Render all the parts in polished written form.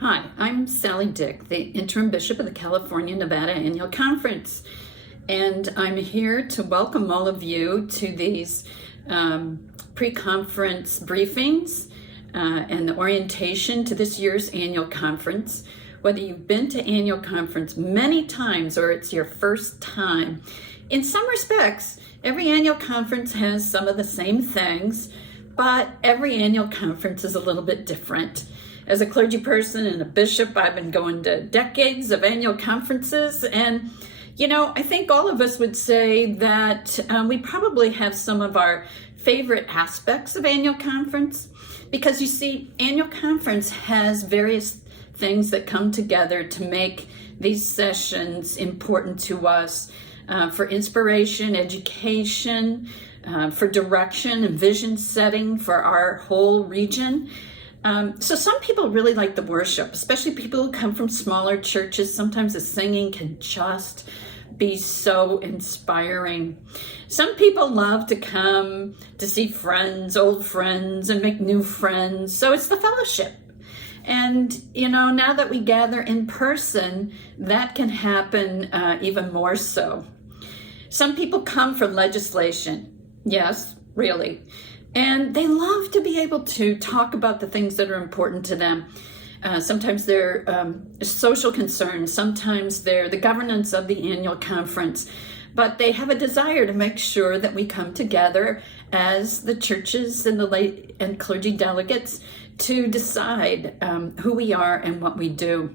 Hi, I'm Sally Dyck, the Interim Bishop of the California-Nevada Annual Conference, and I'm here to welcome all of you to these pre-conference briefings and the orientation to this year's annual conference. Whether you've been to annual conference many times or it's your first time, in some respects, every annual conference has some of the same things, but every annual conference is a little bit different. As a clergy person and a bishop, I've been going to decades of annual conferences, and I think all of us would say that we probably have some of our favorite aspects of annual conference, because you see, annual conference has various things that come together to make these sessions important to us for inspiration, education, for direction and vision setting for our whole region. So some people really like the worship, especially people who come from smaller churches. Sometimes the singing can just be so inspiring. Some people love to come to see friends, old friends, and make new friends. So it's the fellowship. And, now that we gather in person, that can happen even more so. Some people come for legislation. Yes, really. And they love to be able to talk about the things that are important to them. Sometimes they're social concerns. Sometimes they're the governance of the annual conference. But they have a desire to make sure that we come together as the churches and the lay and clergy delegates to decide who we are and what we do.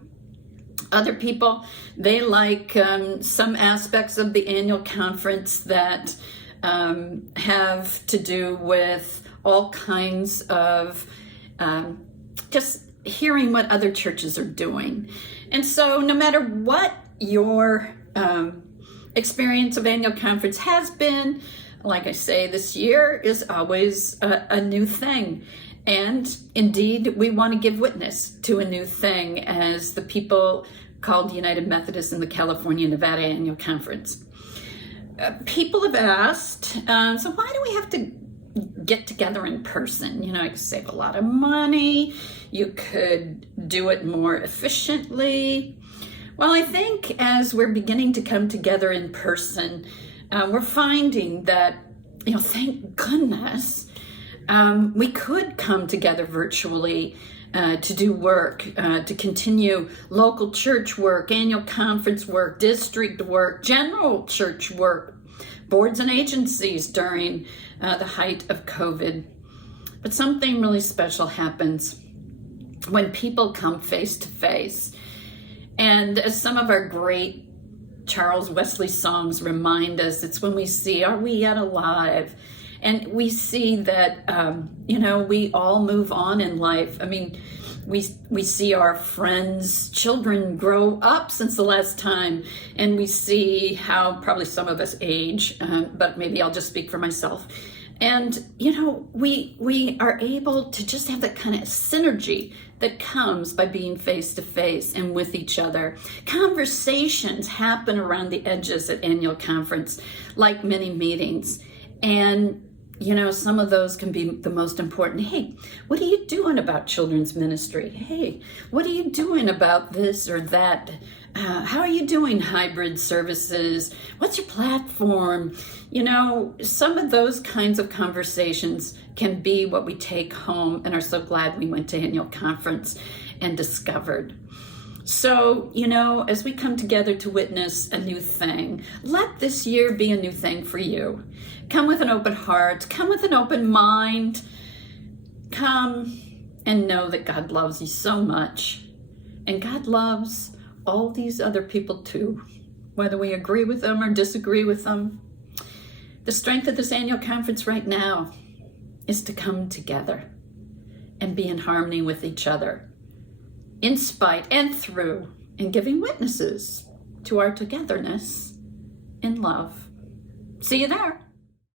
Other people, they like some aspects of the annual conference that have to do with all kinds of just hearing what other churches are doing. And so no matter what your experience of annual conference has been, like I say, this year is always a new thing. And indeed, we want to give witness to a new thing as the people called United Methodists in the California-Nevada Annual Conference. People have asked, so why do we have to get together in person? You could save a lot of money. You could do it more efficiently. Well, I think as we're beginning to come together in person, we're finding that, thank goodness, we could come together virtually to do work, to continue local church work, annual conference work, district work, general church work, boards and agencies during the height of COVID. But something really special happens when people come face to face. And as some of our great Charles Wesley songs remind us, it's when we see, are we yet alive? And we see that, we all move on in life. I mean, we see our friends' children grow up since the last time, and we see how probably some of us age, but maybe I'll just speak for myself. And, we are able to just have that kind of synergy that comes by being face to face and with each other. Conversations happen around the edges at annual conference, like many meetings. And some of those can be the most important. Hey, what are you doing about children's ministry? Hey, what are you doing about this or that? How are you doing hybrid services? What's your platform? Some of those kinds of conversations can be what we take home and are so glad we went to annual conference and discovered. So, as we come together to witness a new thing, let this year be a new thing for you. Come with an open heart, come with an open mind, come and know that God loves you so much. And God loves all these other people too, whether we agree with them or disagree with them. The strength of this annual conference right now is to come together and be in harmony with each other, in spite and through, and giving witnesses to our togetherness in love. See you there.